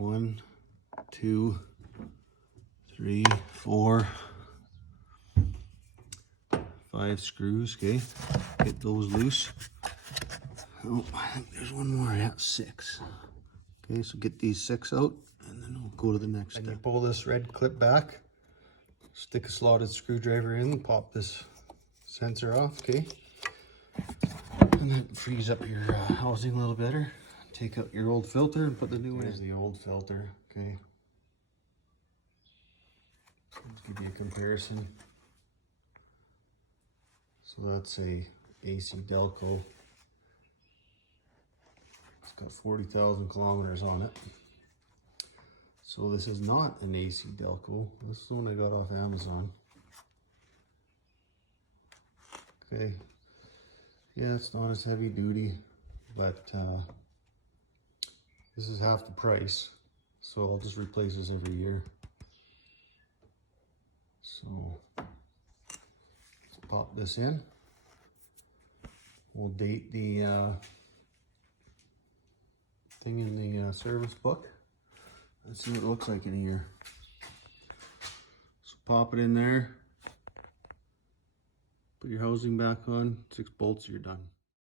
1, 2, 3, 4, 5 screws. Okay, get those loose. Oh, I think there's one more. Yeah, 6. Okay, so get these 6 out, and then we'll go to the next step. And you pull this red clip back, stick a slotted screwdriver in, pop this sensor off. Okay, and then frees up your housing a little better. Take out your old filter and put the new one in. Here's the old filter. Okay, let's give you a comparison. So that's a AC Delco. It's got 40,000 kilometers on it. So this is not an AC Delco. This is one I got off Amazon. Okay. Yeah, it's not as heavy duty, but this is half the price. So I'll just replace this every year. So let's pop this in. We'll date the thing in the service book. Let's see what it looks like in a year. So pop it in there. Put your housing back on. 6 bolts, you're done.